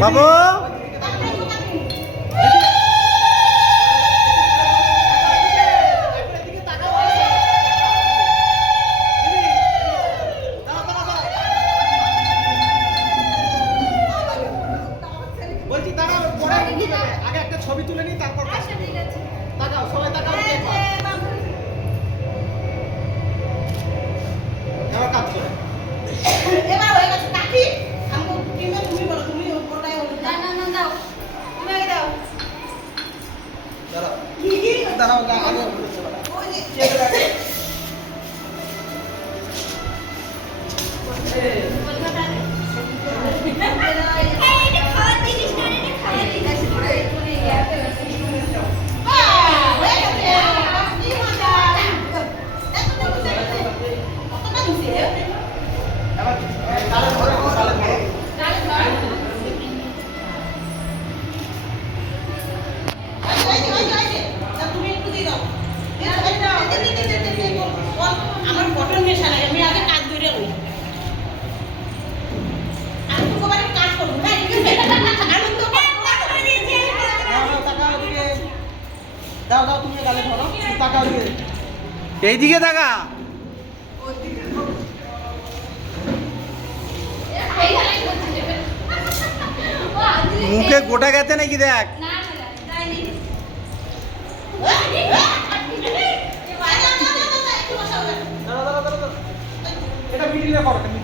বাবু বলছি দাঁড়াও, পরে আগে একটা ছবি তুলে নিই, তারপর কাজ করব। তাকাও, সবাই তাকাও, এবার কাজ করে। এবার হয়ে গেছে কাকি আমগো টিমে তুমি বলো তুমি ওটাই বলো না না না দাও তুমি আগে দাও দাঁড়াও কি কি দাঁড়াও, আগে ওই যে চেপে রাখো। এবার তালে ধরো, তালে ধরো। আমার বটন মেশা লাগে আমি আগে কাজ ধরে লই আমি তো কবারে কাজ করব না ঠিক আছে আমি তো দাও, তাকাও এদিকে। দাও দাও, তুমি গালে ধরো, তাকাও এদিকে। এইদিকে তাকা। মুখে গোটা গেছে নাকি দেখ। দাঁড়াও, দাঁড়াও, দাঁড়াও। এটা মিডিলে করো।